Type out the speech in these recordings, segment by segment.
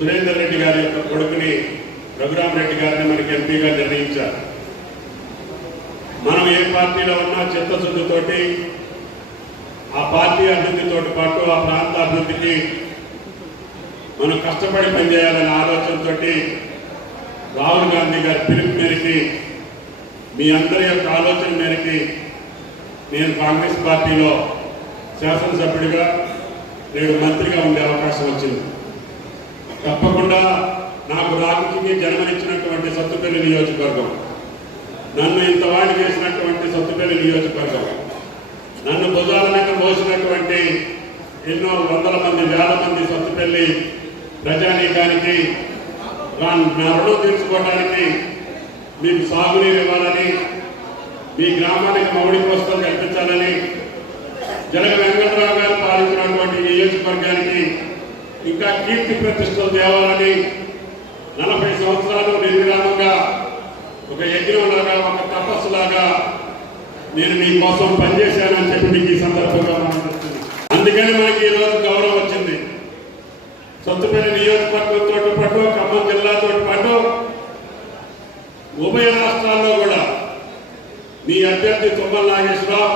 సురేందర్ రెడ్డి గారి యొక్క కొడుకుని రఘురామ్ రెడ్డి గారిని మనకి ఎంపీగా నిర్ణయించారు. మనం ఏ పార్టీలో ఉన్నా చిత్తశుద్ధితోటి ఆ పార్టీ అభివృద్ధితో పాటు ఆ ప్రాంత అభివృద్ధికి మనం కష్టపడి పనిచేయాలనే ఆలోచనతో రాహుల్ గాంధీ గారి పిలుపు మేరకి మీ అందరి యొక్క ఆలోచన మేరకి నేను కాంగ్రెస్ పార్టీలో శాసనసభ్యుడిగా నేడు మంత్రిగా ఉండే అవకాశం వచ్చింది. తప్పకుండా నాకు రాజకీయ జన్మనిచ్చినటువంటి సత్తుపల్లి నియోజకవర్గం. నన్ను ఇంత వాడి చేసినటువంటి సత్తుపల్లి నియోజకవర్గం. నన్ను భుజాల మీద మోసినటువంటి ఎన్నో వందల మంది వేల మంది సత్తుపల్లి ప్రజానీకానికి నా నా రుణం తీర్చుకోవడానికి మీకు సాగునీరు ఇవ్వాలని మీ గ్రామానికి మౌలిక వసతులు కల్పించాలని జనక వెంకటరావు గారు పాలించినటువంటి ఈ నియోజకవర్గానికి ఇంకా కీర్తి ప్రతిష్టలు తేవాలని నలభై సంవత్సరాలు నిర్విరామంగా ఒక యజ్ఞంలాగా ఒక తపస్సులాగా నేను నీ కోసం పనిచేశానని చెప్పి మీకు ఈ సందర్భంగా అందుకని మనకి ఈ రోజు గౌరవం వచ్చింది. సొత్తుపల్లి నియోజకవర్గంతో పాటు ఖమ్మం జిల్లాతో పాటు ఉభయ రాష్ట్రాల్లో కూడా మీ అభ్యర్థి తుమ్మల నాగేశ్వరరావు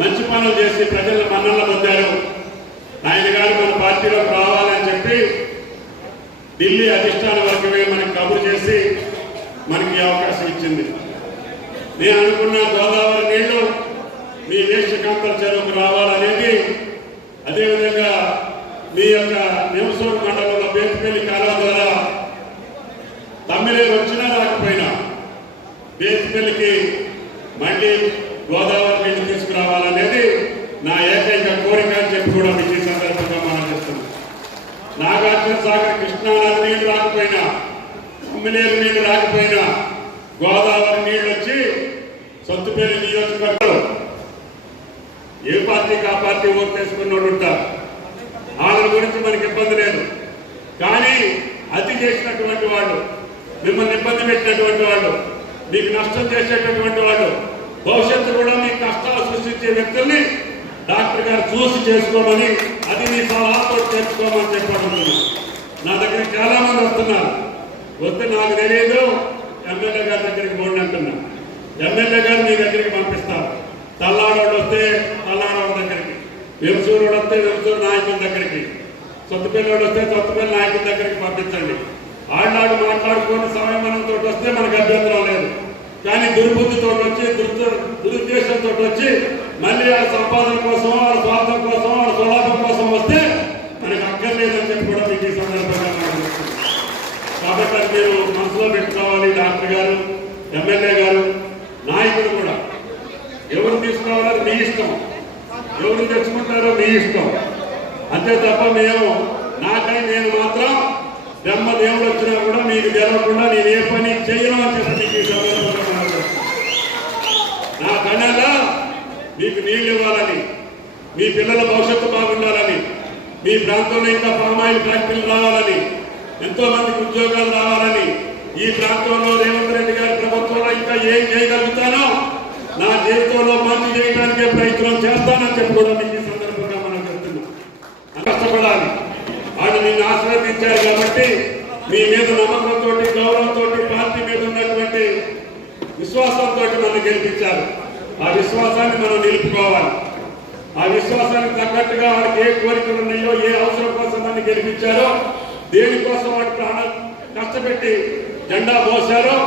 మంచి పనులు చేసి ప్రజల మన్నలు పొందారు. ఆయన గారు మన పార్టీలోకి రావాలని చెప్పి ఢిల్లీ అధిష్టాన వర్గమే మనకి కబురు చేసి మనకి అవకాశం ఇచ్చింది. నేను అనుకున్న గోదావరి నీళ్ళు మీ దేశ చెరువుకు రావాలనేది అదేవిధంగా మీ యొక్క నిమసూరు మండలంలో బేతిపల్లి కాలువ ద్వారా తమ్మిలేరు వచ్చినా రాకపోయినా బేతిపల్లికి మళ్ళీ గోదావరి నీళ్ళు తీసుకురావాలనేది నా ఏకైక కోరిక అని చెప్పి కూడా మీకు ఈ సందర్భంగా మనం చేస్తున్నాం నాగార్జున సాగర్ కృష్ణానది నీళ్ళు రాకపోయినా తమ్మిలేరు నీళ్ళు రాకపోయినా గోదావరి నీళ్ళు వచ్చి సత్తుపేరు నియోజకవర్గం ఏ పార్టీకి ఆ పార్టీ ఓటు వేసుకున్న ఉంటారు. వాళ్ళ గురించి మనకి ఇబ్బంది లేదు. కానీ అతి చేసినటువంటి వాళ్ళు మిమ్మల్ని ఇబ్బంది పెట్టినటువంటి వాళ్ళు మీకు నష్టం చేసేటటువంటి వాళ్ళు భవిష్యత్తు కూడా మీకు కష్టాలు సృష్టించే వ్యక్తుల్ని డాక్టర్ గారు చూసి చేసుకోమని అది మీ సలహాతో చేసుకోమని చెప్పడం నా దగ్గర చాలా మంది వస్తున్నారు. వస్తే నాకు తెలియదు ఎమ్మెల్యే గారి దగ్గరికి పోండి అంటున్నాను ఎమ్మెల్యే గారు మీ దగ్గరికి పంపిస్తారు. తల్లాడోడు వస్తే తల్లాడోడు దగ్గరికి వెంసూరు వస్తే వెంసూరు నాయకుడి దగ్గరికి సొంతపల్లివాడు వస్తే సొంతపల్లి నాయకుడి దగ్గరికి పంపించండి. ఆడినాడు మాట్లాడుకుని సమయమనంతో వస్తే మనకు అభ్యంతరం లేదు. కానీ దుర్బుద్ధితో వచ్చి దుర్ దురుద్దేశంతో వచ్చి మళ్ళీ ఆ సంపాదన కోసం వాళ్ళ స్వలాభం కోసం వస్తే మనకు అక్కర్లేదని చెప్పి కూడా మీకు ఈ సందర్భంగా మనం చెప్తున్నాం. కాబట్టి అది మీరు మనసులో పెట్టుకోవాలి డాక్టర్ గారు ఎమ్మెల్యే గారు నాయకులు కూడా ఎవరు తీసుకురావాలో మీ ఇష్టం ఎవరు మీ ఇష్టం. అంతే తప్ప మేము నాకై నేను మాత్రం బ్రహ్మ దేవుడు వచ్చినా కూడా మీకు తెలవకుండా నేను ఏ పని చేయను అని చెప్పి మీకు నా కళలో మీకు నీళ్ళు ఇవ్వాలని మీ పిల్లల భవిష్యత్తు బాగుండాలని మీ ప్రాంతంలో ఇంకా పామాయిల్ ఫ్యాక్టరీలు రావాలని ఎంతో మందికి ఉద్యోగాలు రావాలని ఈ ప్రాంతంలో రేవంత్ రెడ్డి గారి ప్రభుత్వంలో ఇంకా ఏం చేయగలుగుతానో నా జీవితంలో మంచి చేయడానికి ప్రయత్నం చేస్తానని చెప్పి కూడా మీకు ఈ సందర్భంగా మనం చెప్తున్నాం కష్టపడాలి. వాళ్ళు నిన్ను ఆశీర్వదించారు కాబట్టి మీ మీద నమ్మకంతో గౌరవంతో పార్టీ మీద ఉన్నటువంటి విశ్వాసంతో మనం గెలిపించారు. ఆ విశ్వాసాన్ని మనం నిలుపుకోవాలి. ఆ విశ్వాసానికి తగ్గట్టుగా వాళ్ళకి ఏ కోరికలు ఉన్నాయో ఏ అవసరం కోసం నన్ను గెలిపించారో దేనికోసం వాటి ప్రాణాలు కష్టపెట్టి జెండా మోసారో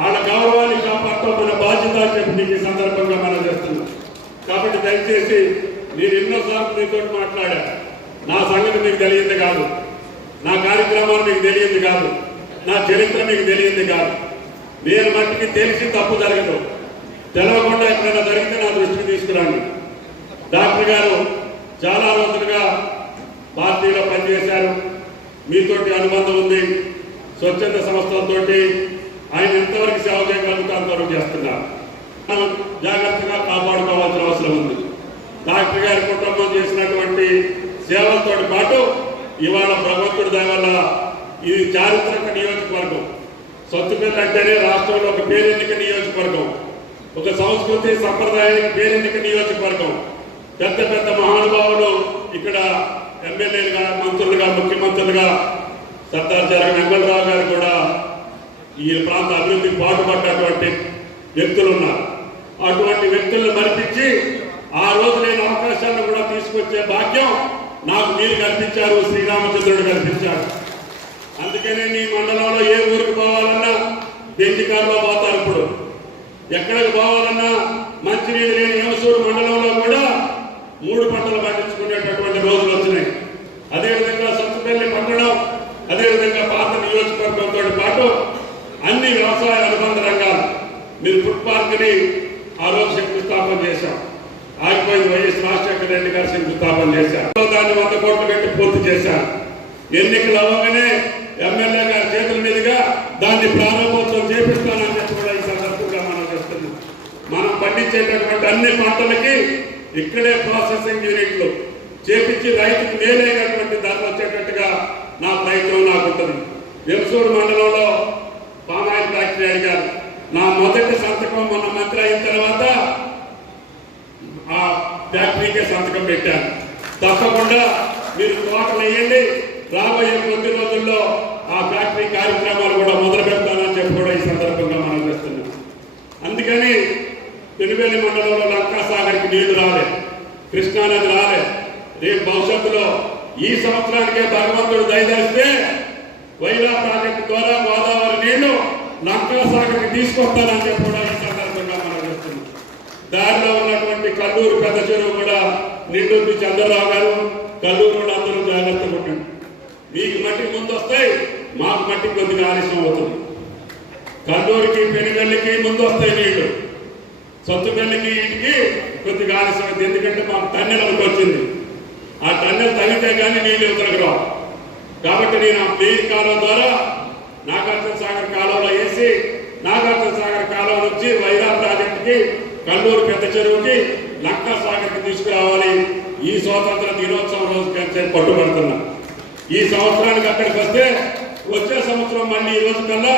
వాళ్ళ గౌరవాన్ని కాపాడటం మన బాధ్యత చెప్పి ఈ సందర్భంగా మనం చేస్తున్నాం. కాబట్టి దయచేసి నేను ఎన్నోసార్లు మీతో మాట్లాడాను నా సంగతి మీకు తెలియంది కాదు. నా కార్యక్రమాలు మీకు తెలియంది కాదు. నా చరిత్ర మీకు తెలియంది కాదు. నేను మట్టికి తెలిసి తప్పు జరగదు. తెలవకుండా ఎక్కడైనా జరిగితే నా దృష్టికి తీసుకురండి. డాక్టర్ గారు చాలా రోజులుగా పార్టీలో పనిచేశారు. మీతోటి అనుబంధం ఉంది. స్వచ్ఛంద సంస్థలతోటి ఆయన ఎంతవరకు సేవ చేయగలుగుతా అంతవరకు చేస్తున్నారు. మనం జాగ్రత్తగా కాపాడుకోవాల్సిన అవసరం ఉంది. డాక్టర్ గారి కుటుంబం చేసినటువంటి సేవలతో పాటు ఇవాళ భగవంతుడి దానివల్ల ఇది చారిత్రక నియోజకవర్గం. సొత్తుపల్లి అంటేనే రాష్ట్రంలో ఒక పేరెన్నిక నియోజకవర్గం. ఒక సంస్కృతి సంప్రదాయానికి పేరెన్నిక నియోజకవర్గం. పెద్ద పెద్ద మహానుభావులు ఇక్కడ ఎమ్మెల్యేలుగా మంత్రులుగా ముఖ్యమంత్రులుగా సర్దార్ జరగ వెంకటరావు గారు కూడా ఈ ప్రాంత అభివృద్ధికి పాటుపడ్డటువంటి వ్యక్తులు ఉన్నారు. అటువంటి వ్యక్తులను మరిపించి ఆ రోజు నేను అవకాశాలను కూడా తీసుకొచ్చే భాగ్యం నాకు మీరు కల్పించారు శ్రీరామచంద్రుడు కల్పించారు. అందుకనే మీ మండలంలో ఏ ఊరికి పోవాలన్నా బెంచి కారులో పోతారు ఇప్పుడు. ఎక్కడికి పోవాలన్నా మంచినీళ్ళు లేని ఏమసూరు మండలంలో కూడా మూడు పంటలు పండించుకునేటటువంటి రోజులు వచ్చినాయి అదేవిధంగా సత్తుపల్లి పట్టణం అదేవిధంగా పాత నియోజకవర్గంతో పాటు అన్ని వ్యవసాయ అనుబంధ రంగాలు మీరు ఫుడ్ పార్క్ని ఆ రోజు శంకుస్థాపన చేశాం ఆగిపోయింది వైఎస్ రాజశేఖర రెడ్డి గారు శంకుస్థాపన చేశారు దాన్ని వంద కోట్లు పెట్టి పూర్తి చేశారు ఎన్నికలు అవ్వగానే ఎమ్మెల్యే గారి చేతుల మీదుగా దాన్ని ప్రారంభోత్సవం చేపిస్తానని చెప్పి కూడా ఈ సందర్భంగా మనం చేస్తున్నాం మనం పండించేటటువంటి అన్ని పంటలకి ఇక్కడే ప్రాసెసింగ్ యూనిట్లు చేపించి రైతుకు మేలైనటువంటి ధర వచ్చేటట్టుగా నా ప్రయత్నం నాకు ఉంటుంది. వెంసూరు మండలంలో పామాయిల్ ఫ్యాక్టరీ అడిగారు. నా మొదటి సంతకం మొన్న మంత్రి అయిన తర్వాత ఆ ఫ్యాక్టరీకే సంతకం పెట్టాను. తప్పకుండా మీరు తోటలు వేయండి రాబోయే కొద్ది రోజుల్లో ఆ ఫ్యాక్టరీ కార్యక్రమాలు కూడా మొదలు పెడతానని చెప్పి కూడా ఈ సందర్భంగా మనం చేస్తున్నాం. అందుకని పెనుబెల్లి మండలంలో లంకా సాగర్కి నీళ్ళు రాలే కృష్ణానది రాలే. రేపు భవిష్యత్తులో ఈ సంవత్సరానికే భగవంతుడు దయచేస్తే వైరా ప్రాజెక్టు ద్వారా గోదావరి నీళ్ళు లంకా సాగర్కి తీసుకొస్తానని చెప్పి కూడా ఈ సందర్భంగా మనం చేస్తున్నాం. దారిలో ఉన్నటువంటి కల్లూరు పెద్ద చెరువు కూడా నిండు చంద్రరావు గారు. కల్లూరు కూడా అందరూ జాగ్రత్తగా ఉండండి. మీకు మట్టి ముందు వస్తాయి మాకు మట్టి కొద్దిగా ఆలస్యం అవుతుంది. కల్లూరికి పెనుగల్లికి ముందు వస్తాయి నీళ్ళు సొత్తుగల్లికి ఇంటికి కొద్దిగా ఆలస్యం అవుతుంది. ఎందుకంటే మాకు టన్నెల్ ఒకటి వచ్చింది. ఆ టన్నెల్ తగ్గితే కానీ నీళ్ళు ఇవతలకు కాబట్టి నేను ఆ ప్లేన్ కాలువ ద్వారా నాగార్జున సాగర్ కాలువలో వేసి నాగార్జున సాగర్ కాలువ నుంచి వైరా ప్రాజెక్టుకి కల్లూరు పెద్ద చెరువుకి లంకా సాగర్కి తీసుకురావాలి. ఈ స్వాతంత్ర దినోత్సవం రోజు పట్టుబడుతున్నాను ఈ సంవత్సరానికి అక్కడికి వస్తే వచ్చే సంవత్సరం మళ్ళీ ఈ రోజు కల్లా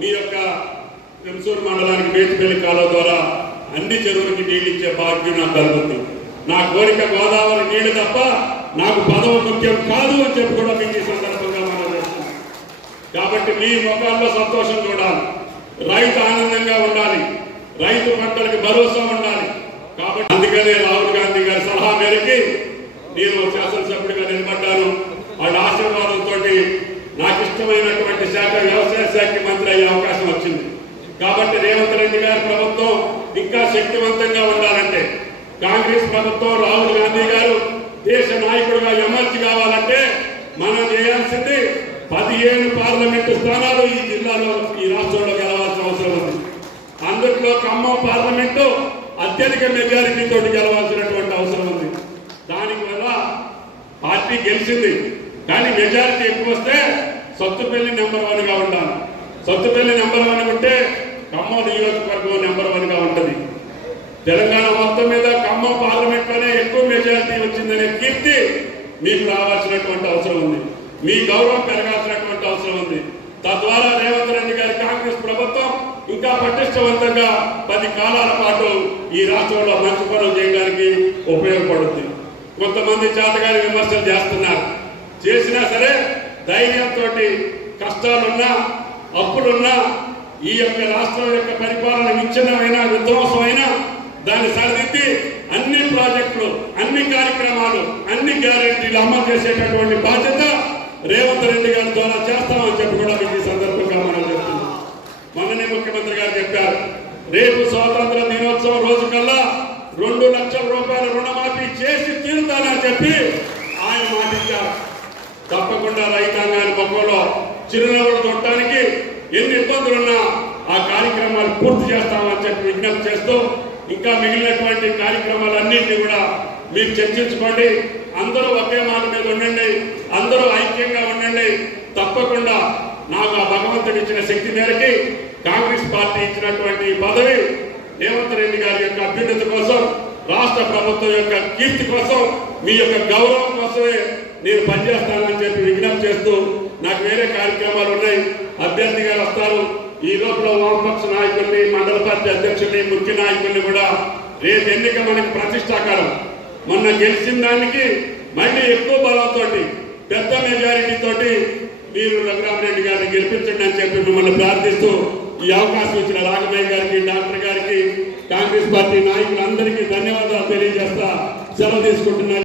మీ యొక్క పెంసూరు మండలానికి మేతిపల్లి కాలువ ద్వారా అన్ని చెరువులకి నీళ్ళు ఇచ్చే భాగ్యం నాకు కలుగుతుంది. నా కోరిక గోదావరి నీళ్ళు తప్ప నాకు పదవి ముఖ్యం కాదు అని చెప్పి కూడా మీకు ఈ సందర్భంగా మనం చేస్తున్నాం. కాబట్టి మీ ముఖాల్లో సంతోషం చూడాలి. రైతు ఆనందంగా ఉండాలి. రైతు పంటలకు భరోసా ఉండాలి. కాబట్టి అందుకనే రాహుల్ గాంధీ గారి సలహా మేరకి నేను శాసనసభ్యుడిగా నిలబడ్డాను. వాళ్ళ ఆశీర్వాదంతో నాకు ఇష్టమైనటువంటి శాఖ వ్యవసాయ శాఖ మంత్రి అయ్యే అవకాశం వచ్చింది. కాబట్టి రేవంత్ రెడ్డి గారి ప్రభుత్వం ఇంకా శక్తివంతంగా ఉండాలంటే కాంగ్రెస్ ప్రభుత్వం రాహుల్ గాంధీ గారు దేశ నాయకుడిగా ఎమర్జీ కావాలంటే మనం చేయాల్సింది పదిహేను పార్లమెంటు స్థానాలు ఈ జిల్లాలో ఈ రాష్ట్రంలో గెలవాల్సిన అవసరం ఉంది. అందులో ఖమ్మం పార్లమెంటు అత్యధిక మెజారిటీతో గెలవాల్సినటువంటి అవసరం ఉంది. దానివల్ల పార్టీ గెలిచింది. కానీ మెజారిటీ ఎక్కువ వస్తే సొత్తుపల్లి నెంబర్ వన్గా ఉండాలి సొత్తుపల్లి నెంబర్ వన్ ఉంటే ఖమ్మం నియోజకవర్గం నెంబర్ వన్గా తెలంగాణ మొత్తం మీద ఖమ్మం పార్లమెంట్లోనే ఎక్కువ మెజారిటీ వచ్చిందనే కీర్తి మీకు రావాల్సినటువంటి అవసరం ఉంది. మీ గౌరవం పెరగాల్సినటువంటి అవసరం ఉంది. తద్వారా రేవంత్ రెడ్డి గారి కాంగ్రెస్ ప్రభుత్వం ఇంకా పటిష్టవంతంగా పది కాలాల పాటు ఈ రాష్ట్రంలో మంచి పనులు చేయడానికి ఉపయోగపడుతుంది కొంతమంది చేతగాని విమర్శలు చేస్తున్నారు. చేసినా సరే ధైర్యంతో కష్టాలున్నా అప్పులున్నా ఈ యొక్క రాష్ట్రం యొక్క పరిపాలన విచ్ఛిన్నమైన విధ్వంసమైన దాన్ని సరిదిద్ది అన్ని ప్రాజెక్టులు అన్ని కార్యక్రమాలు అన్ని గ్యారెంటీలు అమలు చేసేటటువంటి బాధ్యత రేవంత్ రెడ్డి గారి ద్వారా చేస్తామని చెప్పి కూడా మీకు ఈ సందర్భంగా మనం చెప్తున్నాం. మొన్ననే ముఖ్యమంత్రి గారు చెప్పారు రేపు స్వాతంత్ర దినోత్సవం రోజు కల్లా రెండు లక్షల రూపాయల రుణమాఫీ చేసి తీరుతానని చెప్పి ఆయన మాటిచ్చారు. తప్పకుండా రైతాంగాన్ని పక్కలో చిరునవ్వులు చూడటానికి ఎన్ని ఇబ్బందులున్నా ఆ కార్యక్రమాలు పూర్తి చేస్తామని చెప్పి విజ్ఞప్తి చేస్తూ ఇంకా మిగిలినటువంటి కార్యక్రమాలన్నింటినీ కూడా మీరు చర్చించుకోండి. అందరూ ఒకే మాట మీద ఉండండి. అందరూ ఐక్యంగా ఉండండి. తప్పకుండా నాకు ఆ భగవంతుడు ఇచ్చిన శక్తి మేరకి కాంగ్రెస్ పార్టీ ఇచ్చినటువంటి పదవి రేవంత్ రెడ్డి గారి యొక్క అభ్యున్నతి కోసం రాష్ట్ర ప్రభుత్వం యొక్క కీర్తి కోసం మీ యొక్క గౌరవం కోసమే నేను పనిచేస్తానని చెప్పి విజ్ఞప్తి చేస్తూ నాకు వేరే కార్యక్రమాలు ఉన్నాయి. అభ్యర్థి గారు వస్తారు. ఈ లోపల వామపక్ష నాయకుల్ని మండల పార్టీ అధ్యక్షుల్ని ముఖ్య నాయకుల్ని కూడా రేపు ఎన్నిక మనకి ప్రతిష్టాకారం మొన్న గెలిచిన దానికి మళ్ళీ ఎక్కువ బలంతో పెద్ద మెజారిటీ తోటి మీరు రఘురామరెడ్డి గారిని గెలిపించండి అని చెప్పి మిమ్మల్ని ప్రార్థిస్తూ ఈ అవకాశం ఇచ్చిన రాఘమయ్య గారికి డాక్టర్ గారికి కాంగ్రెస్ పార్టీ నాయకులందరికీ ధన్యవాదాలు తెలియజేస్తా సెలవు తీసుకుంటున్నాను.